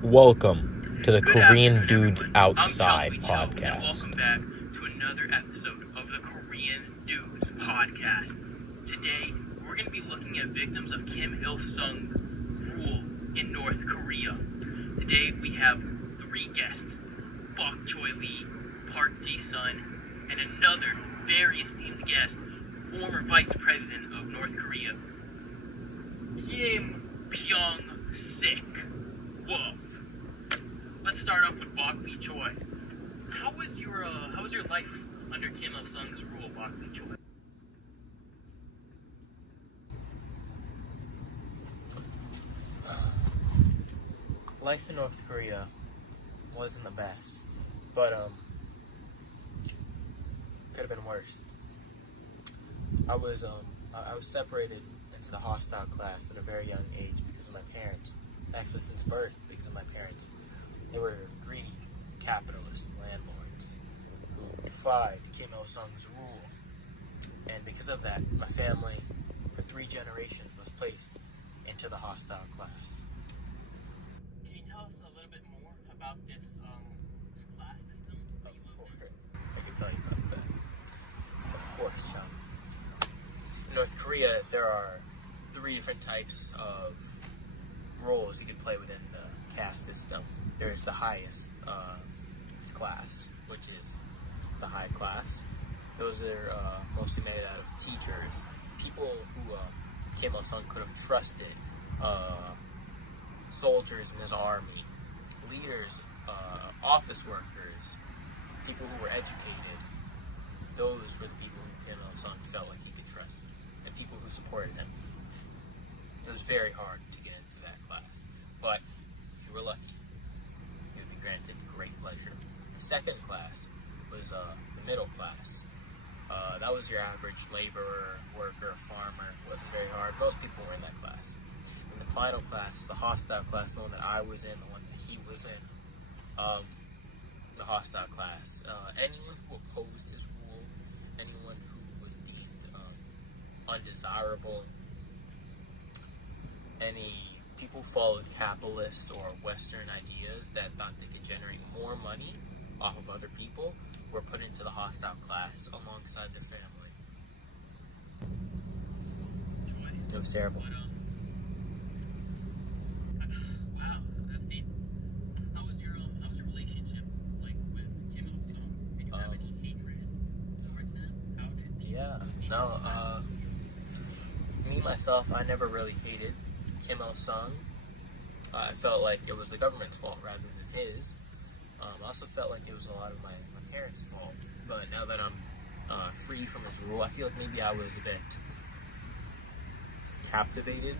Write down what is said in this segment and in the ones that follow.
Welcome to the Good Korean afternoon, Dudes everyone. Outside I'm Cho, podcast. and welcome back to another episode of the Korean Dudes podcast. Today, we're going to be looking at victims of Kim Il-sung's rule in North Korea. Today, we have three guests: Bok Choi-lee, Park Ji-sun, and another very esteemed guest, former Vice President of North Korea, Kim Pyong-sik. Whoa. Let's start off with Bok Choi. How was your life under Kim Il Sung's rule, Bok Choi? Life in North Korea wasn't the best, but could have been worse. I was separated into the hostile class at a very young age because of my parents. Actually, since birth, because of my parents. They were greedy capitalist landlords who defied Kim Il Sung's rule, and because of that, my family, for 3 generations, was placed into the hostile class. Can you tell us a little bit more about this class system? Of course, I can tell you about that. Of course, Sean. In North Korea, there are 3 different types of roles you can play within the caste system. There's the highest class, which is the high class. Those are mostly made out of teachers, people who Kim Il Sung could have trusted, soldiers in his army, leaders, office workers, people who were educated. Those were the people who Kim Il Sung felt like he could trust, and people who supported him. It was very hard to get into that class, but if you were lucky, you would be granted great pleasure. The second class was the middle class. That was your average laborer, worker, farmer. It wasn't very hard. Most people were in that class. And the final class, the hostile class, the one that I was in, the one that he was in, the hostile class. Anyone who opposed his rule, anyone who was deemed undesirable, any people who followed capitalist or Western ideas that thought they could generate more money off of other people were put into the hostile class alongside their family. It was terrible. Wow, that's deep. How was your relationship like with Kim Il Sung? Did you have any hatred towards him? How did me myself, I never really hated Kim Il Sung. I felt like it was the government's fault rather than his. I also felt like it was a lot of my parents' fault. But now that I'm free from his rule, I feel like maybe I was a bit captivated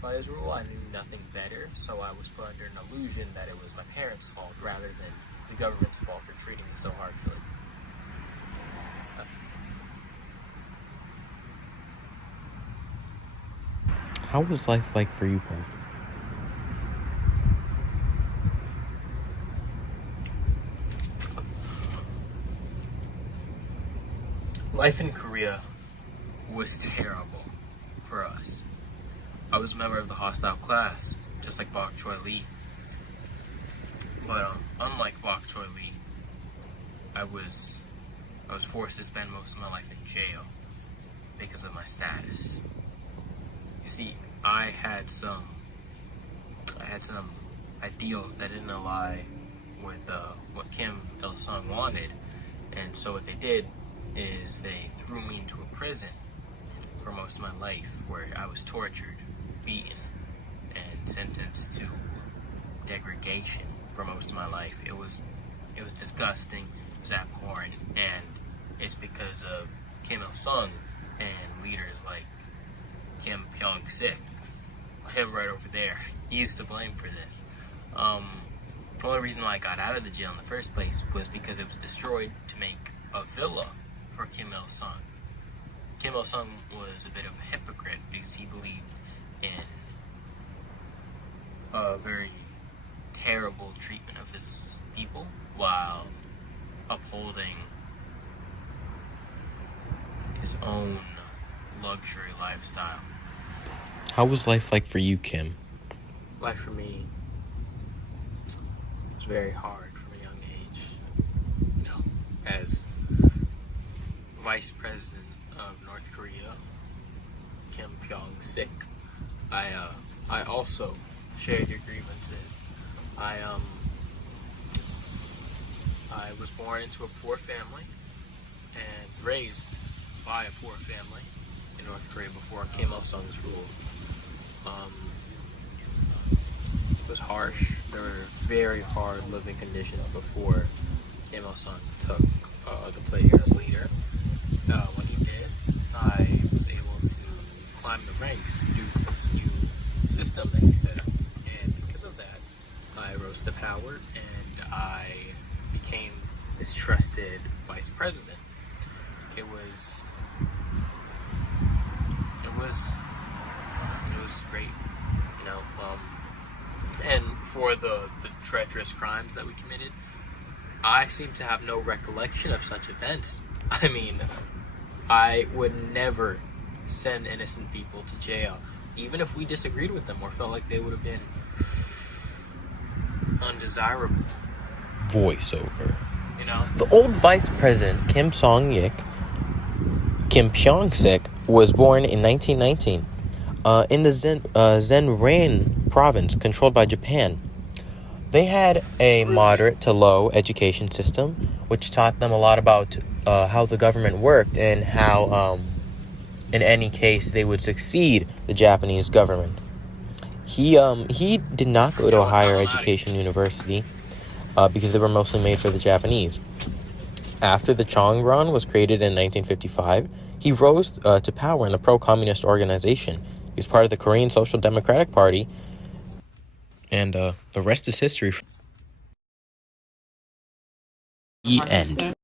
by his rule. I knew nothing better, so I was put under an illusion that it was my parents' fault rather than the government's fault for treating me so harshly. How was life like for you, Park? Life in Korea was terrible for us. I was a member of the hostile class, just like Bok Choi-lee. But unlike Bok Choi-lee, I was forced to spend most of my life in jail because of my status. You see, I had some ideals that didn't align with what Kim Il Sung wanted, and so what they did is they threw me into a prison for most of my life, where I was tortured, beaten, and sentenced to degradation for most of my life. It was disgusting, it was abhorrent, and it's because of Kim Il Sung and leaders like Kim Pyong-sik, him right over there. He's to blame for this. The only reason why I got out of the jail in the first place was because it was destroyed to make a villa for Kim Il Sung. Kim Il Sung was a bit of a hypocrite because he believed in a very terrible treatment of his people while upholding his own luxury lifestyle. How was life like for you, Kim? Life for me was very hard from a young age. You know, as Vice President of North Korea, Kim Pyong-sik, I also shared your grievances. I was born into a poor family and raised by a poor family in North Korea before Kim Il Sung's rule. It was harsh. There were very hard living conditions before Kim Il Sung took the place as leader. When he did, I was able to climb the ranks due to this new system that he set up. And because of that, I rose to power and I became this trusted vice president. It was great, you know. And for the treacherous crimes that we committed, I seem to have no recollection of such events. I mean, I would never send innocent people to jail, even if we disagreed with them or felt like they would have been undesirable. Voiceover. You know? The old Vice President Kim Pyong-sik was born in 1919 in the Zhenjiang province controlled by Japan. They had a moderate to low education system, which taught them a lot about how the government worked and how, in any case, they would succeed the Japanese government. He did not go to a higher education university because they were mostly made for the Japanese. After the Chongron was created in 1955, he rose to power in the pro-communist organization. He was part of the Korean Social Democratic Party, and the rest is history. The end.